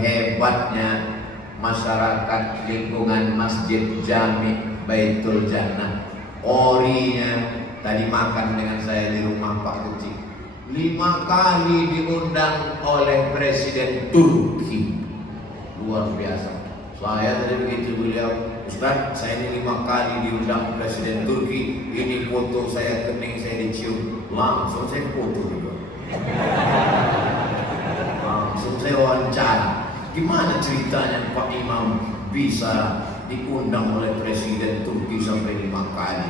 Hebatnya masyarakat lingkungan Masjid Jami Baitul Jannah. Orinya tadi makan dengan saya di rumah Pak Kecik, 5 kali diundang oleh Presiden Turki. Luar biasa. Saya tadi begitu beliau, Ustaz, saya ini 5 kali diundang Presiden Turki. Ini foto saya kening, saya dicium. Langsung saya foto juga. Langsung saya wawancara. Gimana ceritanya Pak Imam bisa diundang oleh Presiden Turki sampai 5 kali?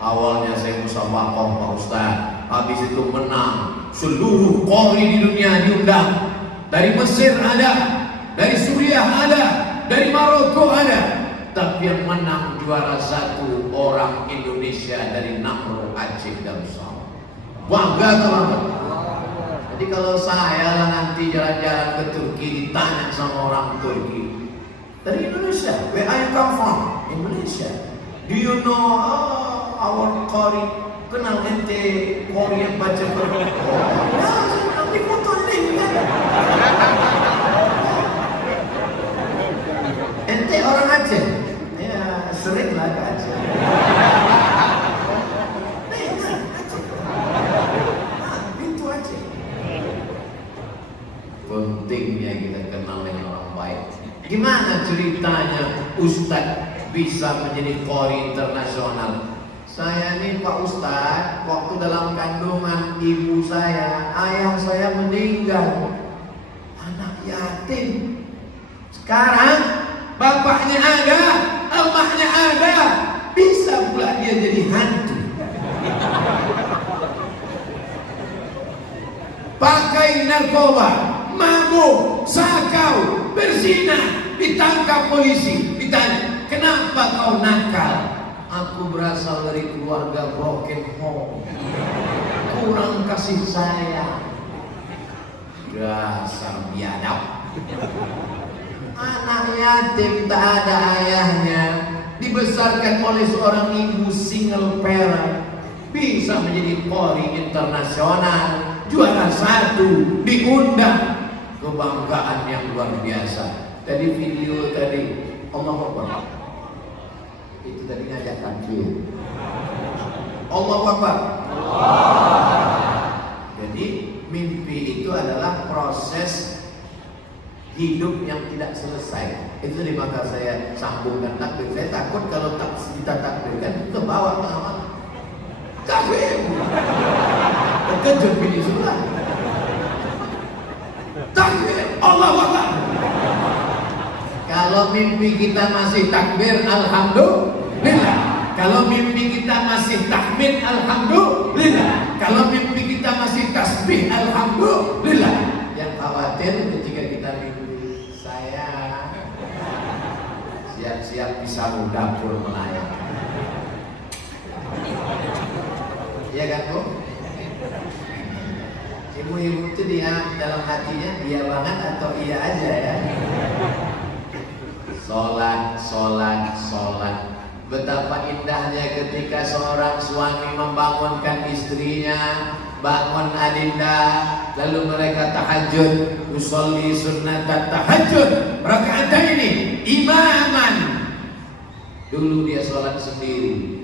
Awalnya saya musabaqah Pak Ustaz, habis itu menang. Seluruh qori di dunia diundang. Dari Mesir ada, dari Suriah ada, dari Maroko ada. Tapi yang menang juara 1 orang Indonesia dari Namro, Aceh Darussalam. Bangga teman-teman. Jadi kalau saya lah nanti jalan-jalan ke Turki ditanya sama orang Turki, dari Indonesia, where are you come from? Indonesia. Do you know our Qari? Kenal ente Qari yang baca Quran? Oh ya, saya nanti foto ini kan. Ente orang Aceh? Ya sering lah ke Aceh. Pentingnya kita kenal dengan orang baik. Gimana ceritanya Ustadz bisa menjadi qori internasional? Saya ini Pak Ustadz, waktu dalam kandungan ibu saya, ayah saya meninggal, anak yatim. Sekarang bapaknya ada, emaknya ada, bisa pula dia jadi hantu. Pakai narkoba, mabuk, sakau, berzina, ditangkap polisi, ditanya, kenapa kau nakal? Aku berasal dari keluarga broken home, kurang kasih sayang. Dasar biadab. Anak yatim tak ada ayahnya, dibesarkan oleh seorang ibu single parent, bisa menjadi qori internasional, juara 1, diundang. Kebanggaan yang luar biasa. Tadi video tadi Allahu Akbar, itu tadi ngajak takbir. Allahu Akbar. Jadi mimpi itu adalah proses hidup yang tidak selesai. Itu tadi maka saya sambungkan takbir. Saya takut kalau kita takbirkan itu bawa kemana-mana. Takbir. Terkejut bini sudah. Takbir, Allahu Akbar. Kalau mimpi kita masih takbir, alhamdulillah. Kalau mimpi kita masih tahmid, alhamdulillah. Kalau mimpi kita masih tasbih, alhamdulillah. Yang khawatir ketika kita mimpi, saya siap-siap bisa dapur melayang. Iya kan Bu? Ibu-ibu itu dia dalam hatinya dia banget atau iya aja ya. Sholat, sholat, sholat. Betapa indahnya ketika seorang suami membangunkan istrinya, bangun adinda, lalu mereka tahajud, usolli sunnatat tahajud, raka'ataini imaman. Dulu dia sholat sendiri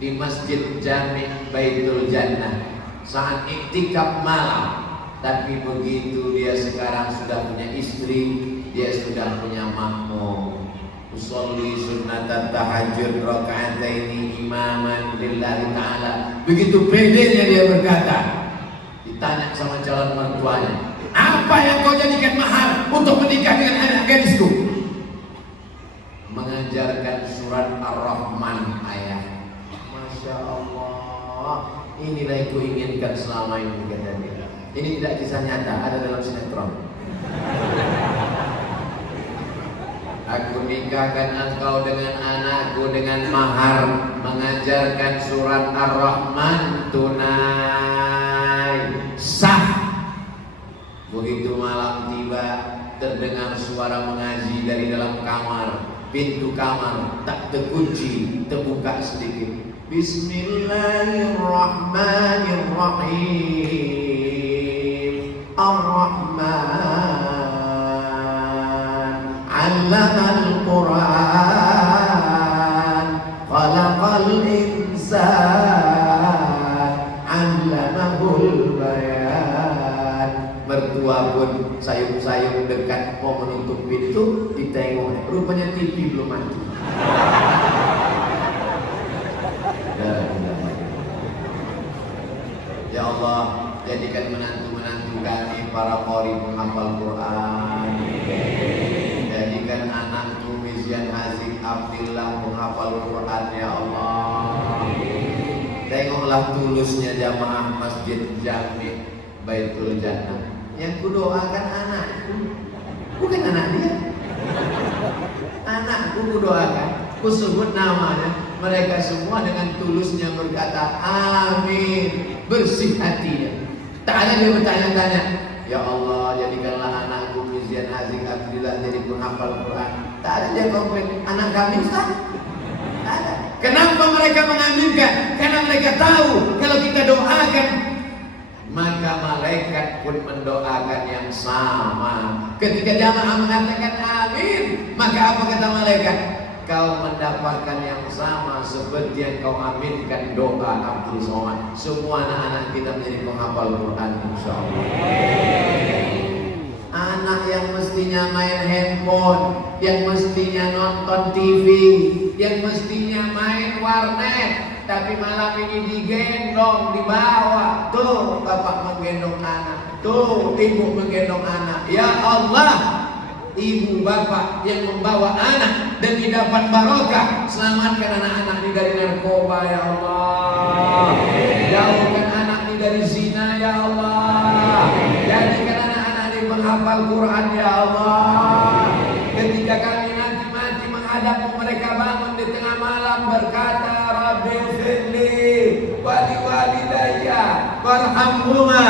di Masjid Jami Baitul Jannah saat iktikaf malam. Tapi begitu dia sekarang sudah punya istri, dia sudah punya makmum. Usolli sunnatan tahajud raka'ataini imaman lillahi ta'ala. Begitu pedenya dia berkata, ditanya sama calon mertuanya, apa yang kau jadikan mahar untuk menikah dengan anak gadisku? Mengajarkan surat Ar-Rahman ayah. Masya Allah, inilah yang ku inginkan selama ini, kata dia. Ini tidak kisah nyata, ada dalam sinetron. Aku nikahkan engkau dengan anakku dengan mahar, mengajarkan surat Ar-Rahman tunai sah. Begitu malam tiba, terdengar suara mengaji dari dalam kamar. Pintu kamar tak terkunci, terbuka sedikit. Bismillahirrahmanirrahim. Ar-Rahman 'allamal Qur'an, khalaqal insan, 'allamahul bayan. Mertua pun sayup-sayup dekat mau menutup pintu, ditengok, rupanya TV belum mati. Ya Allah, jadikan menantu-menantu kami para qari penghafal Quran. Jadikan anakku Mizyan Haziq Abdillah penghafal Quran, ya Allah. Tengoklah tulusnya jamaah Masjid Jami Baitul Jannah. Yang kudoakan anakku, bukan anak dia. Anakku kudoakan, kusebut namanya. Mereka semua dengan tulusnya berkata amin, bersih hatinya. Tak ada dia bertanya-tanya, ya Allah jadikanlah anakku Mizyan Haziq Abdillah jadi penghafal Quran. Tak ada dia komplain, anak kami Ustaz. Tak ada. Kenapa mereka mengaminkan? Karena mereka tahu kalau kita doakan, maka malaikat pun mendoakan yang sama. Ketika jamaah mengatakan amin, maka apa kata malaikat? Kau mendapatkan yang sama seperti yang kau aminkan doa Abdul Somad. Semua anak-anak kita menjadi penghafal Quran, insyaallah. Anak yang mestinya main handphone, yang mestinya nonton TV, yang mestinya main warnet, tapi malam ini digendong, dibawa. Tuh bapak menggendong anak, tuh ibu menggendong anak. Ya Allah, ibu bapak yang membawa anak demi dapat barokah, selamatkan anak-anak ini dari narkoba, ya Allah. Jauhkan anak ini dari zina, ya Allah. Jadikan anak-anak ini menghafal Quran, ya Allah. Ketika kami nanti mati menghadap mereka bangun di tengah malam berkata, Rabbi firli wali walidayya warhamhuma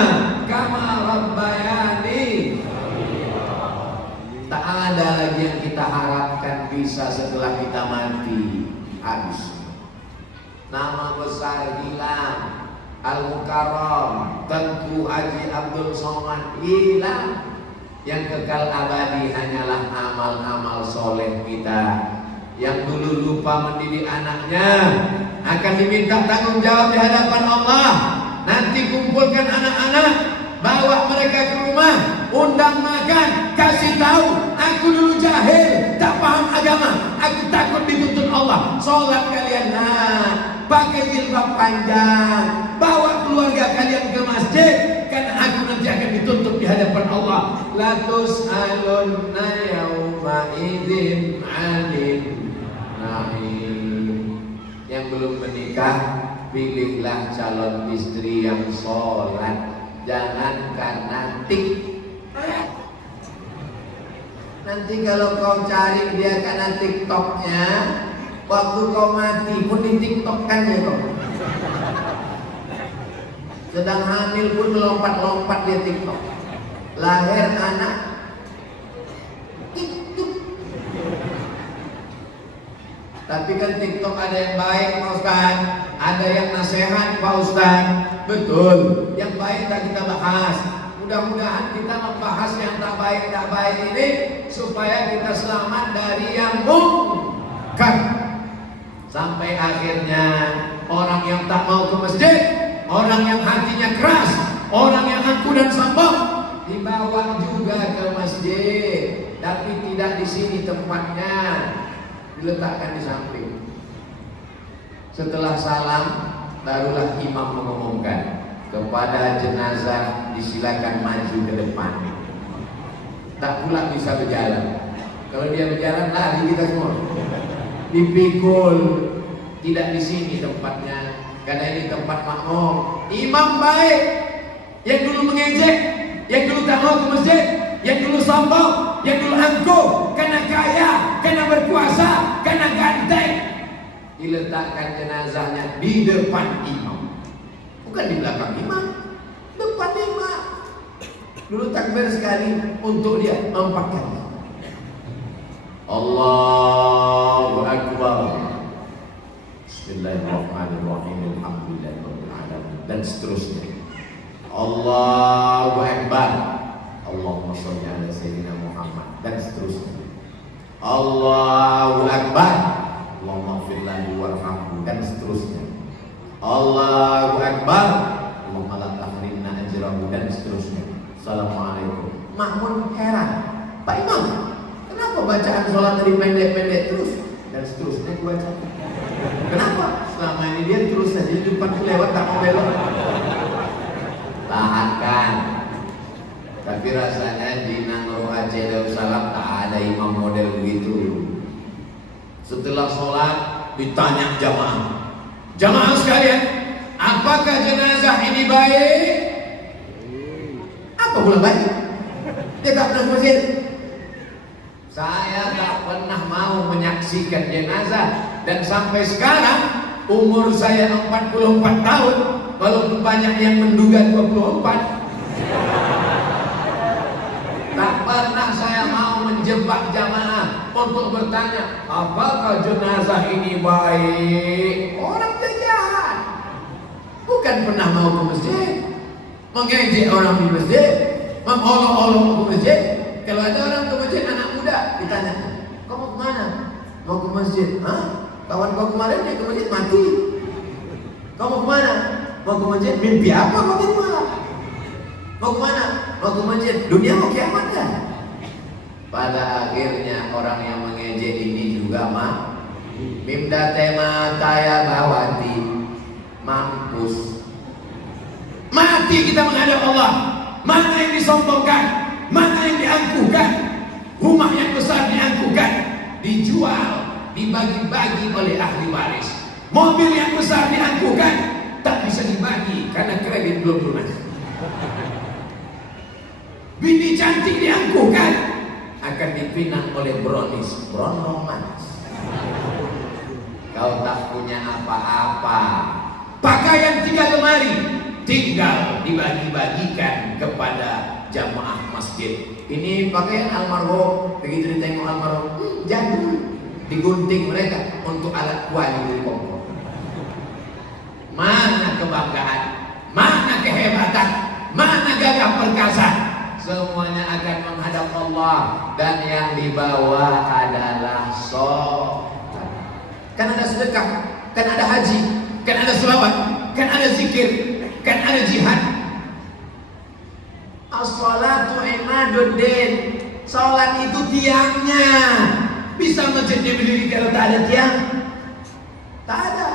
kama rabbayani. Tak ada lagi yang kita harapkan bisa setelah kita mati, habis. Nama besar hilang, Al-Mukarram, Tengku Haji Abdul Somad hilang. Yang kekal abadi hanyalah amal-amal soleh kita. Yang dulu lupa mendidik anaknya akan diminta tanggung jawab di hadapan Allah. Nanti kumpulkan anak-anak, bawa mereka ke rumah, undang makan, kasih tahu, aku dulu jahil, tak paham agama, aku takut dituntut Allah. Sholat kalian pakai jilbab panjang, bawa keluarga kalian ke masjid, karena aku nanti akan dituntut di hadapan Allah. La tus'alunna yawma idzin 'anil na'im. Yang belum menikah, pilihlah calon istri yang sholat. Jangan karena nanti kalau kau cari dia karena TikToknya, waktu kau mati pun di TikTokkan ya kau. Sedang hamil pun melompat-lompat dia TikTok. Lahir anak TikTok. Tapi kan TikTok ada yang baik Pak Ustaz, ada yang nasihat Pak Ustaz. Betul, yang baik tak kita bahas. Mudah-mudahan kita membahas yang tak baik ini supaya kita selamat dari yang mungkar. Sampai akhirnya orang yang tak mau ke masjid, orang yang hatinya keras, orang yang angkuh dan sombong dibawa juga ke masjid, tapi tidak di sini tempatnya, diletakkan di samping. Setelah salam, barulah imam mengumumkan kepada jenazah disilakan maju ke depan. Tak pula bisa berjalan. Kalau dia berjalan lari kita semua. Dipikul, tidak di sini tempatnya, karena ini tempat makmum. Imam baik, yang dulu mengejek, yang dulu tak mau ke masjid, yang dulu sombong, yang dulu angkuh, karena kaya, karena berkuasa, karena ganteng, diletakkan jenazahnya di depan imam, bukan di belakang imam, depan imam. Dulu takbir sekali untuk dia 4 kali. Allahu Akbar, Bismillahirrahmanirrahim, Alhamdulillahirabbil alamin, dan seterusnya. Allahu Akbar, Allahumma sholli ala sayyidina Muhammad, dan seterusnya. Allahu Akbar, Allahumma ighfir lahu warhamhu, dan seterusnya. Allahu Akbar, Allahumma la tahrimna ajrahu, dan seterusnya. Assalamualaikum. Makmun heran, Pak Imam, kenapa bacaan sholat tadi pendek-pendek terus dan seterusnya dibaca? Kenapa? Selama ini dia terus saja di depan lewat tak mau belok. Tahankan. Tapi rasanya di Nangro Aceh Darussalam tak ada imam model begitu. Setelah sholat ditanya jamaah sekalian, apakah jenazah ini baik? Apa pula baik? Dia tak pernah masjid. Saya tak pernah mau menyaksikan jenazah, dan sampai sekarang umur saya 44 tahun, walaupun banyak yang menduga 24. Tak pernah saya mau menjebak jamaah untuk bertanya, apakah jenazah ini baik? Orang jahat. Bukan pernah mau ke masjid, mengejek orang di masjid, mengolok-olok ke masjid. Kalau ada orang ke masjid, anak muda ditanya, kau mau kemana? Mau ke masjid. Hah? Kawan kau kemarin dia ke masjid mati. Kau mau kemana? Mau ke masjid. Mimpi apa kau tadi malam? Mau kemana? Mau ke masjid. Dunia mau kiamat kan? Pada akhirnya orang yang mengejek ini juga Mimda tema taya bawati, mampus. Mati kita menghadap Allah. Mana yang disombongkan? Mana yang diangkuhkan? Rumah yang besar diangkuhkan, dijual, dibagi-bagi oleh ahli waris. Mobil yang besar diangkuhkan, tak bisa dibagi karena kredit belum lunas. Bini cantik diangkuhkan, akan dipinang oleh brownies, brondong manis. Kau tak punya apa-apa. Pakaian 3 lemari tinggal dibagi-bagikan kepada jamaah masjid. Ini pakaian almarhum, begitu ditengok almarhum, jadul, digunting mereka untuk alat kuali dari pokok. Mana kebanggaan, mana kehebatan, mana gagah perkasa? Semuanya akan menghadap Allah, dan yang dibawa adalah sholat. Kan ada sedekah, kan ada haji, kan ada selawat, kan ada zikir, kan ada jihad. As-salatu imaduddin. Salat itu tiangnya. Bisa masjid berdiri kalau tak ada tiang? Tak ada.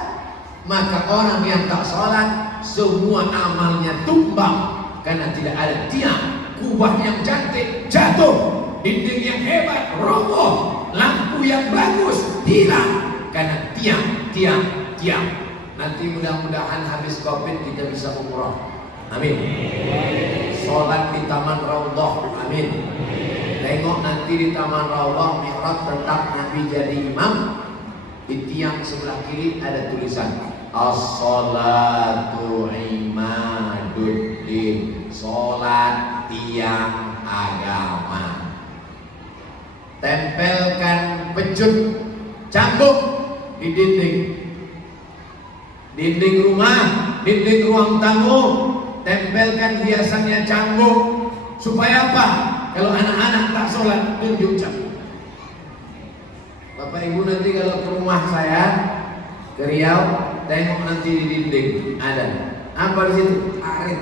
Maka orang yang tak salat, semua amalnya tumbang karena tidak ada tiang. Kubah yang cantik jatuh, dinding yang hebat roboh, lampu yang bagus hilang karena tiang. Nanti mudah-mudahan habis Covid kita bisa umrah. Amin. Sholat di Taman Raudhah. Amin. Tengok nanti di Taman Raudhah mihrab tetap Nabi jadi imam. Di tiang sebelah kiri ada tulisan As-salatu imaduddin. Sholat tiang agama. Tempelkan pecut cambuk di dinding rumah, dinding ruang tamu. Tempelkan hiasannya cambuk. Supaya apa? Kalau anak-anak tak sholat, tunjuk cambuk. Bapak Ibu nanti kalau ke rumah saya ke Riau, tengok nanti di dinding ada apa di situ? Arit.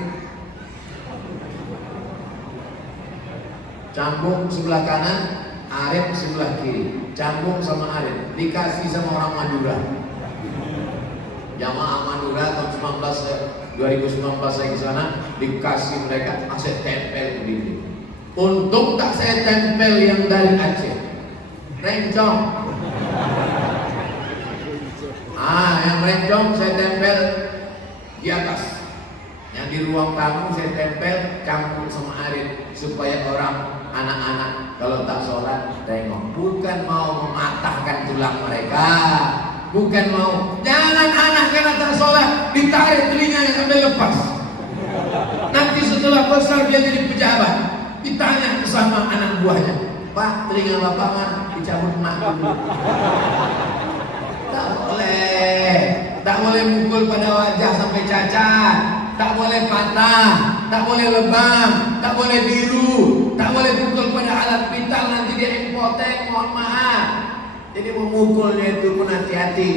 Cambuk sebelah kanan, arit sebelah kiri. Cambuk sama arit dikasih sama orang Madura. Jamaah Madura tahun 2019 saya ke sana, dikasih mereka saya tempel ke dinding. Untung tak saya tempel yang dari Aceh, rencong. Yang rencong saya tempel di atas. Yang di ruang tamu saya tempel campur sama arit supaya orang anak-anak kalau tak sholat tengok. Bukan mau mematahkan tulang mereka, bukan mau. Jangan anak karena tak sholat ditarik telinganya sampai lepas. Nanti setelah besar dia jadi pejabat, ditanya sama anak buahnya, Pak, telinga bapak mana? Dicabut emak dulu. Tak boleh mukul pada wajah sampai cacat, tak boleh patah, tak boleh lebam, tak boleh biru, tak boleh pukul pada alat vital nanti dia impoten, mohon maaf. Jadi memukulnya itu pun hati-hati.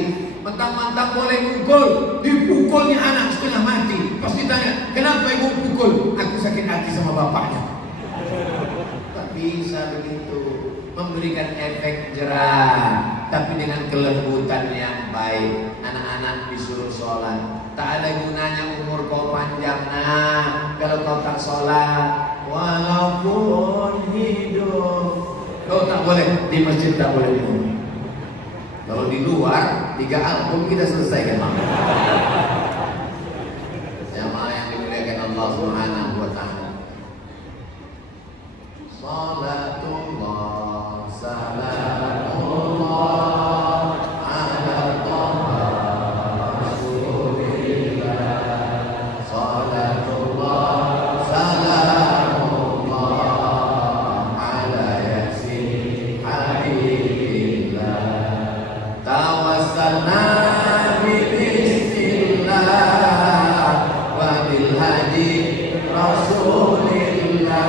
Mentang-mentang boleh mukul, dipukulnya anak setengah mati. Pasti tanya, kenapa ibu pukul? Aku sakit hati sama bapaknya. Tak bisa begitu. Memberikan efek jerah, tapi dengan kelembutan yang baik. Anak-anak disuruh sholat. Tak ada gunanya umur kau panjang, nah kalau kau tak sholat, walaupun hidup. Kau tak boleh di masjid, tak boleh di rumah. Kalau di luar 3 album kita selesaikan. Jamaah yang dimuliakan Allah Subhanahu wa taala. Salatullah salamullah ala Taha Rasulillah. Salatullah salamullah ala yasin habibillah. Tawassalna bismillah wa bil hadi rasulillah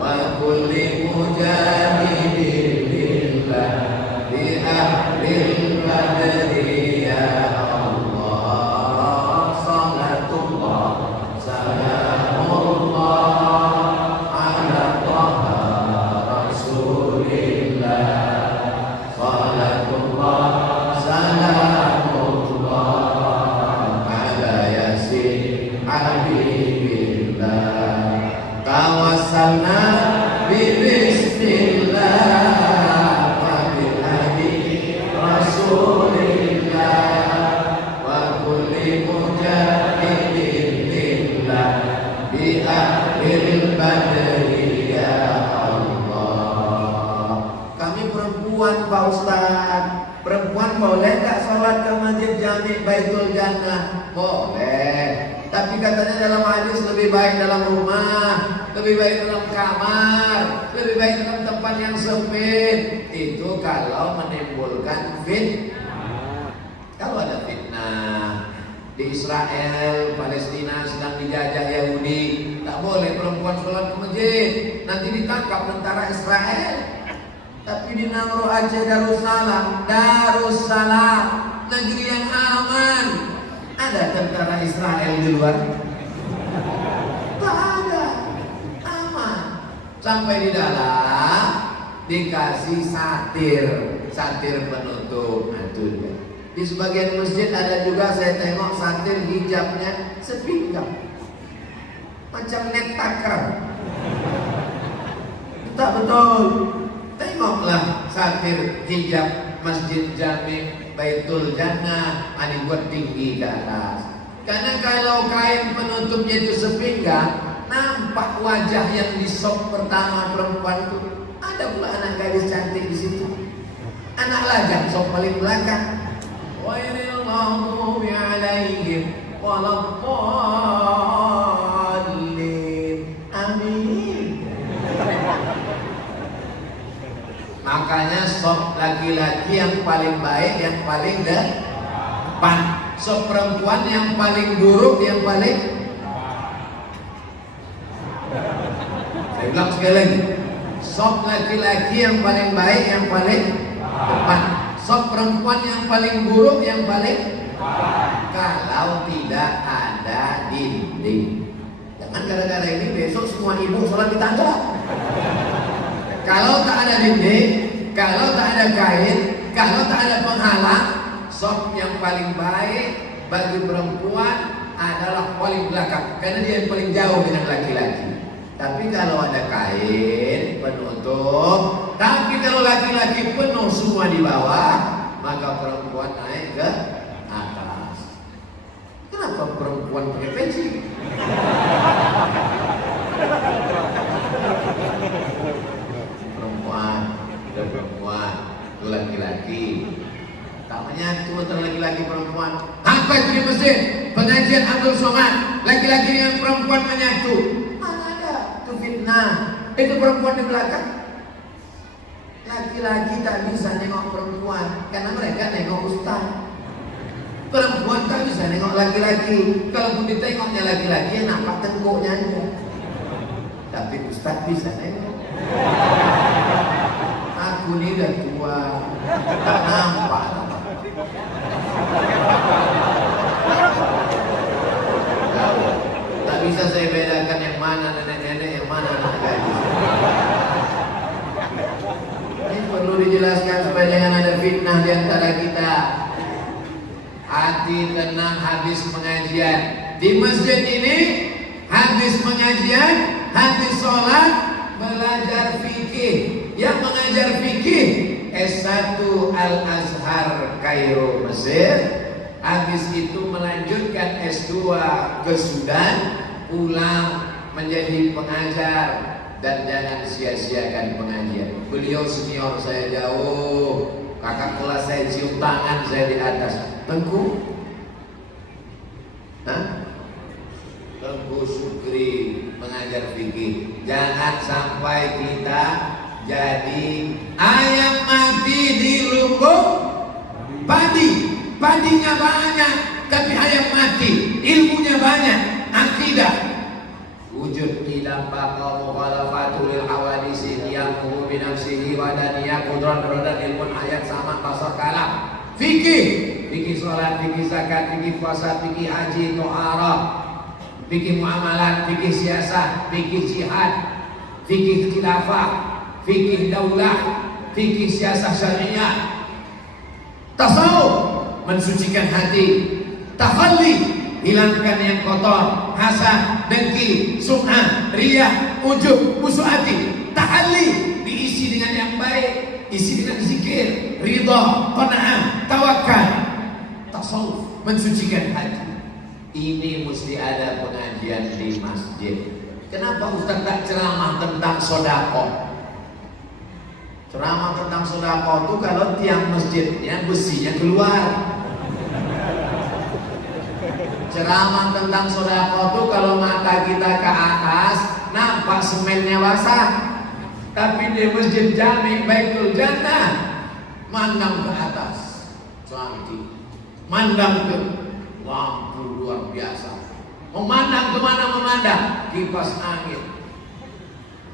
wa kulli mujahidin billah bi ahlil badri ya Allah. Salatullah salamullah ala Taha Rasulillah. Salatullah salamullah ala yasin habibillah. Tawassalna bismillah wa bil hadi rasulillah wa kulli mujahidin billah bi ahlil badri ya Allah. Kami perempuan Pak Ustaz, perempuan boleh tak sholat ke masjid Jami' Baitul Jannah? Boleh. Tapi katanya dalam hadis lebih baik dalam rumah, lebih baik dalam kamar, lebih baik dalam tempat yang sempit. Itu kalau menimbulkan fitnah. Kalau ada fitnah di Israel, Palestina sedang dijajah Yahudi, tak boleh perempuan sholat ke masjid, nanti ditangkap tentara Israel. Tapi di Nangro Aceh Darussalam, negeri yang aman, ada tentara Israel di luar? Tak ada, aman. Sampai di dalam dikasih satir penutup. Nah, itu dia. Di sebagian masjid ada juga saya tengok satir hijabnya sepinggang, macam net takar. Tak betul. Tengoklah satir hijab Masjid Jami' Baitul Jannah, dibuat tinggi ke atas. Karena kalau kain penutupnya itu sepinggang, nampak wajah yang di sop pertama perempuan itu. Ada pula anak gadis cantik di situ. Anak lajang sop paling belakang. Wailil maghdubi alaihim waladdallin. Amin. Makanya sop laki-laki yang paling baik, yang paling depan. Sop perempuan yang paling buruk, yang paling. Saya bilang sekali lagi, sop laki-laki yang paling baik, yang paling depan. Sop perempuan yang paling buruk, yang paling. Kalau tidak ada dinding. Jangan gara-gara ini besok semua ibu sholat di tangga. Kalau tak ada dinding, kalau tak ada kain, kalau tak ada penghalang, sop yang paling baik bagi perempuan adalah paling belakang, karena dia yang paling jauh dengan laki-laki. Tapi kalau ada kain penutup, tapi kalau laki-laki penuh semua di bawah, maka perempuan naik ke atas. Kenapa perempuan pakai peci? Perempuan, itu laki-laki. Tak menyatu antara laki-laki perempuan. Apa itu di masjid? Pengajian Abdul Somad, laki-laki yang perempuan menyatu. Mana ada? Itu fitnah. Itu perempuan di belakang. Laki-laki tak bisa nengok perempuan, karena mereka nengok ustaz. Perempuan tak bisa nengok laki-laki. Kalaupun ditengoknya laki-laki, nampak tengkuknya aja. Tapi ustaz bisa nengok. Aku ni dah tua. perlu dijelaskan supaya jangan ada fitnah di antara kita. Hati tenang habis pengajian. Di masjid ini habis pengajian, habis sholat, belajar fikih. Yang mengajar fikih S1 Al-Azhar Kairo Mesir. Habis itu melanjutkan S2 ke Sudan, pulang menjadi pengajar. Dan jangan sia-siakan pengajian. Beliau senior saya jauh, kakak kelas saya cium tangan saya di atas. Tengku, Tengku Sukri mengajar fikih. Jangan sampai kita jadi ayam mati di lumbung padi. Padinya banyak, tapi ayam mati. Ilmunya banyak, akidah. Wujud tidak bakal mukhalafatul lil hawadisi yaqumu bi nafsihi wa daniyah qudran rodan ilmun ayat sama pasal kalam. Fikih salat, fikih zakat, fikih puasa, fikih haji, toharah, fikih muamalat, fikih siasah, fikih jihad, fikih khilafah, fikih daulah, fikih siasah syariah. Tasawuf mensucikan hati, takhalli hilangkan yang kotor, hasad, dengki, sum'ah, riyah, ujub, musuh hati. Ta'alli diisi dengan yang baik, isi dengan zikir, ridha, qanaah, tawakal. Tasawuf mensucikan hati. Ini mesti ada pengajian di masjid. Kenapa Ustaz tak ceramah tentang sedekah? Ceramah tentang sedekah itu kalau tiang masjidnya besinya keluar. Ceramah tentang sedekah itu kalau mata kita ke atas nampak semennya basah, tapi di masjid Jami Baitul Jannah mandang ke atas cantik, mandang ke lampu luar biasa, memandang kemana memandang kipas angin,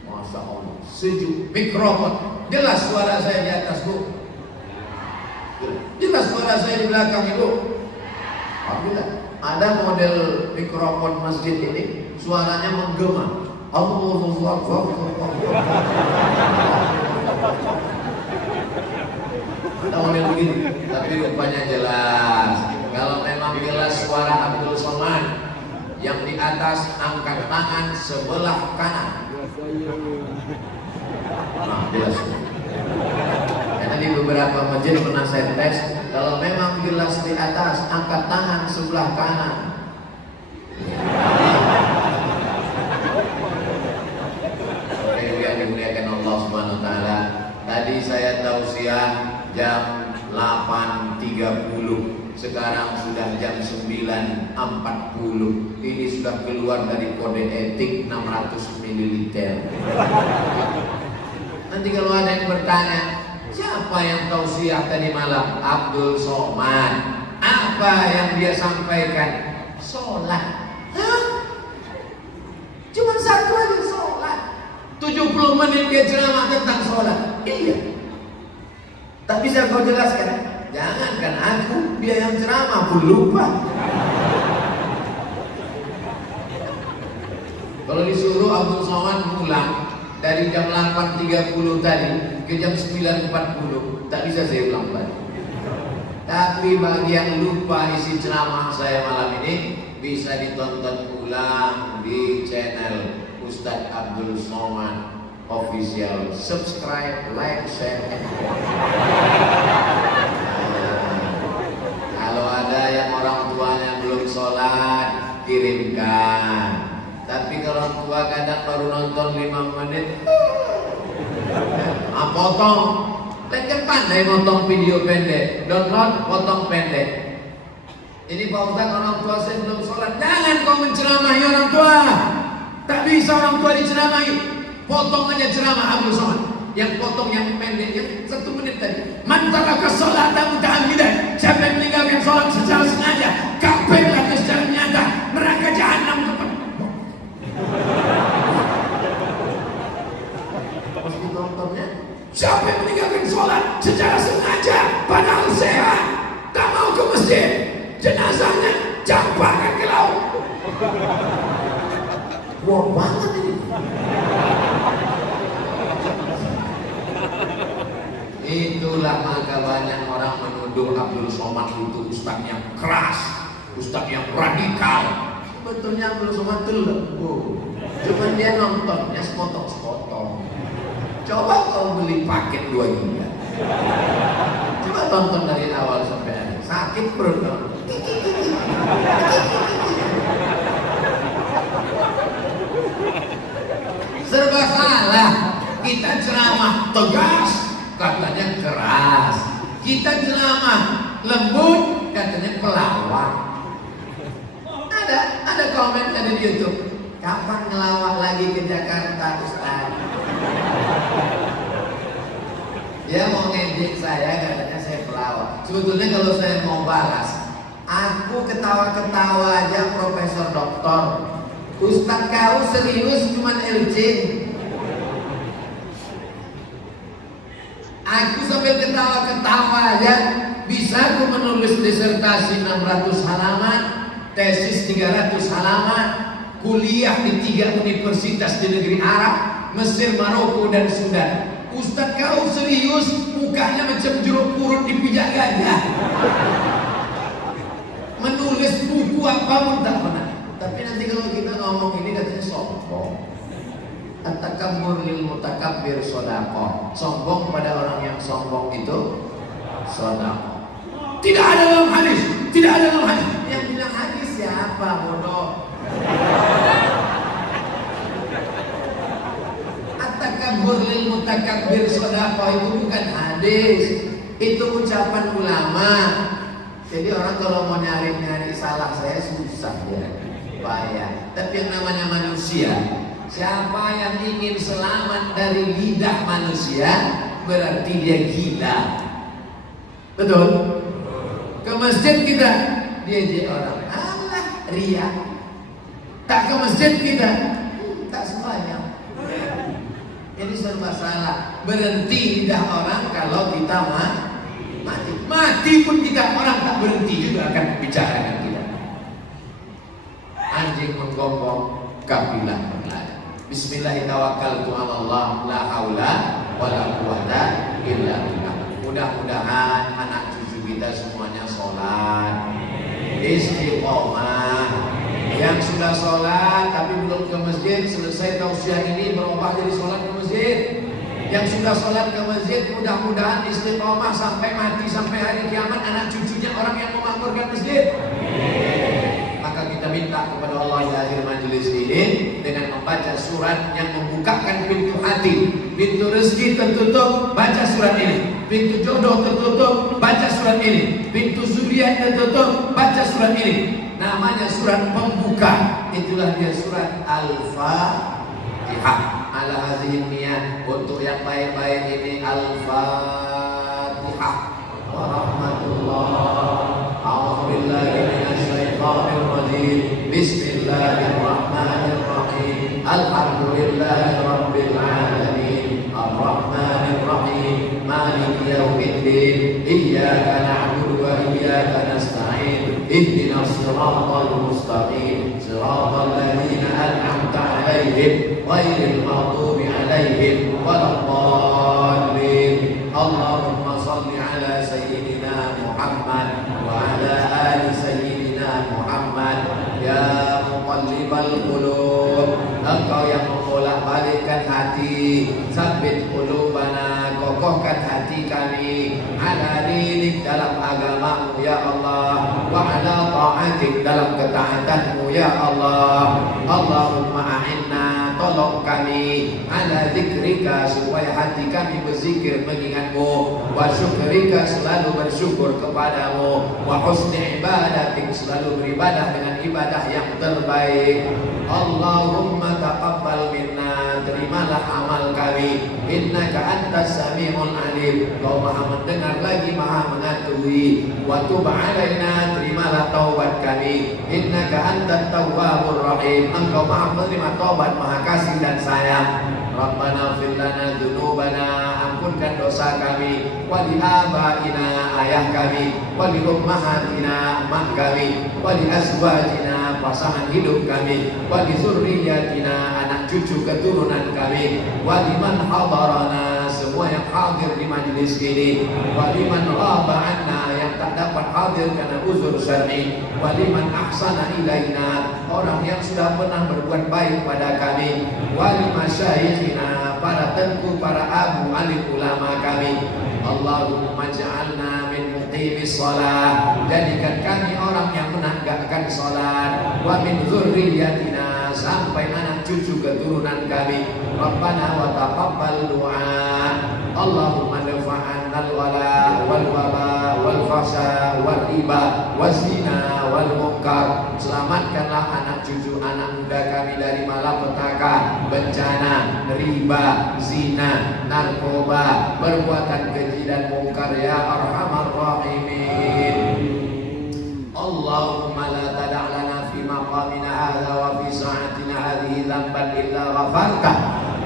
masya Allah sejuk, mikrofon jelas suara saya di atas bu, jelas suara saya di belakang ibu. Alhamdulillah. Ada model mikrofon masjid ini suaranya menggema. Allahu Akbar. Ada model begini, tapi rupanya jelas. Kalau memang jelas suara Abdul Somad, yang di atas angkat tangan sebelah kanan. Nah, jelas. Karena di beberapa masjid pernah saya tes, kalau memang jelas di atas angkat tangan sebelah kanan. Oke, yang dimuliakan Allah Subhanahu wa taala. Tadi saya tausiah jam 8.30. Sekarang sudah jam 9.40. Ini sudah keluar dari kode etik 600 ml. Nanti kalau ada yang bertanya, siapa yang tausiah tadi malam? Abdul Somad. Apa yang dia sampaikan? Sholat. Hah? Cuma satu aja sholat. 70 menit dia ceramah tentang sholat. Iya. Tak bisa kau jelaskan. Jangankan aku, dia yang ceramah pun lupa. Kalau disuruh Abdul Somad pulang dari jam 8.30 tadi ke jam 9.40, tak bisa saya ulang balik. Tapi bagi yang lupa isi ceramah saya malam ini, bisa ditonton ulang di channel Ustadz Abdul Somad Official. Subscribe, like, share, and comment. Kalau ada yang orang tuanya belum sholat, kirimkan. Tapi kalau orang tua kadang baru nonton 5 menit, potong. Lain kan pandai potong video pendek, download potong pendek. Ini Pak Ustaz, orang tua saya belum sholat. Jangan kau menceramahi orang tua. Tak bisa orang tua diceramahi. Potong aja ceramah Abdul Somad. Yang potong yang pendek, yang 1 menit tadi. Man taraka sholata muta'ammidan. Siapa yang meninggalkan sholat secara sengaja, kafirlah secara nyata, neraka jahanam tempat. Pas ditontonnya, siapa yang meninggalkan sholat secara sengaja padahal sehat, tak mau ke masjid, jenazahnya campakkan ke laut. Wah banget ini. Itulah maka banyak orang menuduh Abdul Somad itu ustaz yang keras, ustaz yang radikal. Sebetulnya Abdul Somad itu lembut, cuman dia nontonnya sepotong-sepotong. Coba kau beli paket 2 giga, coba tonton dari awal sampai akhir, sakit perut kau. Serba salah. Kita ceramah tegas, katanya keras. Kita ceramah lembut, katanya pelawak. Ada komen ada di YouTube. Kapan ngelawak lagi ke Jakarta, Ustaz? Dia mau ngejek saya, katanya saya pelawak. Sebetulnya kalau saya mau balas, aku ketawa-ketawa aja profesor doktor. Ustaz kau serius cuman LC. Aku sambil ketawa-ketawa aja bisa aku menulis disertasi 600 halaman, tesis 300 halaman, kuliah di 3 universitas di negeri Arab, Mesir, Maroko dan Sudan. Ustaz kau serius, mukanya macam jeruk purut dipijak gajah. Menulis buku apa pun tak pernah. Tapi nanti kalau kita ngomong ini katanya sombong. At-takabbur lil mutakabbir shadaqah. Sombong pada orang yang sombong itu shadaqah. Tidak ada dalam hadis, tidak ada dalam hadis. Yang bilang hadis siapa, bodoh? At-takabbur lil mutakabbir shadaqah itu bukan hadis, itu ucapan ulama. Jadi orang kalau mau nyari salah saya susah ya, payah. Tapi yang namanya manusia, siapa yang ingin selamat dari lidah manusia, berarti dia gila. Betul? Ke masjid kita, diajak orang, alah ria. Tak ke masjid kita, tak sembahyang. Ini serba salah. Berhenti lidah orang kalau kita mati pun kita orang tak berhenti juga akan bicara dengan kita. Anjing menggonggong, kafilah berlari. Bismillahirrahmanirrahim. La haula wala quwata illa billah. Mudah-mudahan anak cucu kita semuanya sholat, istiqomah. Yang sudah sholat tapi belum ke masjid, selesai tausiah ini berubah jadi sholat ke masjid. Yang sudah sholat ke masjid, mudah-mudahan istiqomah sampai mati, sampai hari kiamat anak cucunya orang yang memakmurkan masjid. Maka kita minta kepada Allah di akhir majelis ini dengan membaca surat yang membukakan pintu hati. Pintu rezeki tertutup, baca surat ini. Pintu jodoh tertutup, baca surat ini. Pintu zuriat tertutup, baca surat ini. Namanya surat pembuka. Itulah dia surat Al-Fatihah. Ala hazihin niyat, untuk yang baik-baik ini Al-Fatihah. Warahmatullah. A'udzubillahi minasyaitonir rajim. Bismillahirrahmanirrahim. Alhamdulillahi rabbil alamin. Ar-Rahmanir Rahim. Maliki yaumiddin. Iyyaka na'budu wa iyyaka nasta'in. Ihdinas siratal mustaqim. Siratal ladzina an'amta 'alaihim ghairil maghdubi 'alaihim waladdallin. Allahumma shalli 'ala sayyidina Muhammad wa 'ala ali sayyidina Muhammad. Ya muqallibal qulub, Engkau yang membolak-balikkan hati, sabbit qulubana, kokohkan hati kami, ala dinik, dalam agamamu ya Allah, wa ala ta'atik, dalam ketaatanmu ya Allah. Allahumma a'inna, tolong kami, ala zikrika, supaya hati kami berzikir mengingatmu, wa syukrika, selalu bersyukur kepadamu, wa husni ibadatik, selalu beribadah dengan ibadah yang terbaik. Allahumma taqabbal minna, terimalah amal kami, innaka antas sami'ul alim, Kau maha mendengar lagi maha mengetahui. Wa tub alaina, terimalah taubat kami, innaka antat tawwabur rahim, Engkau maha menerima taubat, maha kasih dan sayang. Rabbana ighfir lana dzunubana, ampunkan dosa kami, wa li abaina, ayah kami, wa li ummahatina, mak kami, wa li azwajina, pasangan hidup kami, wa li zurriyyatina, anak cucu keturunan kami, wa liman hadarana, semua semua yang hadir di majlis ini, waliman ghaba anna yang tak dapat hadir karena uzur syar'i, waliman ahsana ilaina orang yang sudah pernah berbuat baik pada kami, walimasyayikhina para tengku, para abu alim ulama kami. Allahumma ja'alna min muqimis shalah, jadikan kami orang yang menegakkan salat, wa min dzurriyyatina sampai anak cucu keturunan kami. Rabbana wa taqabbal du'a. Allahumma dafa'an al-wala wal waba wal fahsya wal riba waz zina wal munkar. Selamatkanlah anak cucu anak muda kami dari malapetaka, bencana, riba, zina, narkoba, perbuatan keji dan munkar ya arhamar rahimin. Allahumma la tada' lana fi maqamina hadha wa fi sa'atina hadhihi dhanban illa ghafartah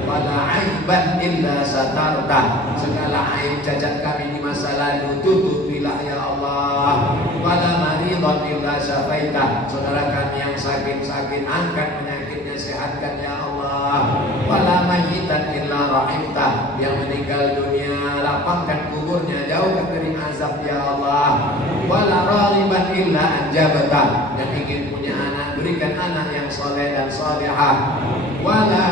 wa la 'aiban illa satartah. Segala aib cacat kami di masa lalu tutupilah ya Allah. Wa la maridan illa syafaitah. Saudara kami yang sakit-sakit angkat penyakitnya, sehatkan ya Allah. Wa la mayyitan illa rahimtah. Yang meninggal dunia lapangkan kuburnya, jauhkan dari azab ya Allah. Wala raliban illa anjabata. Yang ingin punya anak, berikan anak yang soleh dan solehah. Wala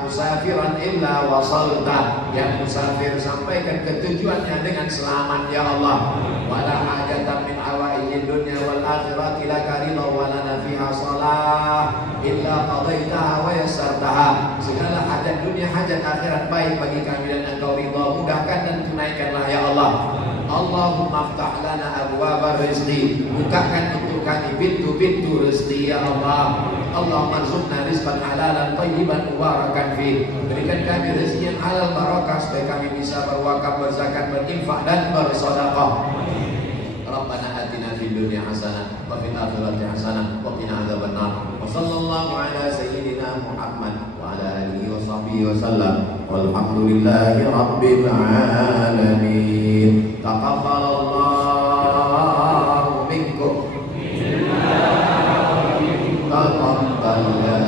musafiran illa wasalta. Yang musafir sampaikan ke tujuannya dengan selamat ya Allah. Wala hajatan min awaijid dunya wal akhirati laka ridha wa lana fiha salah illa qadaitaha wa yassartaha. Segala hajat dunia, hajat akhirat baik bagi kami dan engkau ridha, mudahkan dan tunaikanlah ya Allah. Allahumma aftah lana abwabar rizqi, bukakan untuk kami pintu-pintu rezeki ya Allah. Allahumma arzuqna rizqan halalan thayyiban mubarakan fi. Berikan kami rezeki yang halal barakah supaya kami bisa berwakaf, berzakat, berinfak dan bersedekah. Rabbana atina fid dunya hasanah wa fil akhirati hasanah wa qina adzabannar. Wa sallallahu ala sayyidina Muhammad wa ala alihi wa sahbihi wa sallam. Walhamdulillahi rabbil alamin. Taqabbalallahu minkum. Taqabbal ya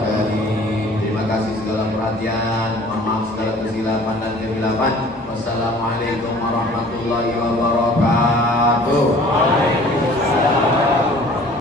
karim. Terima kasih segala perhatian, mohon maaf segala kesilapan dan kehilapan. Wassalamualaikum warahmatullahi wabarakatuh.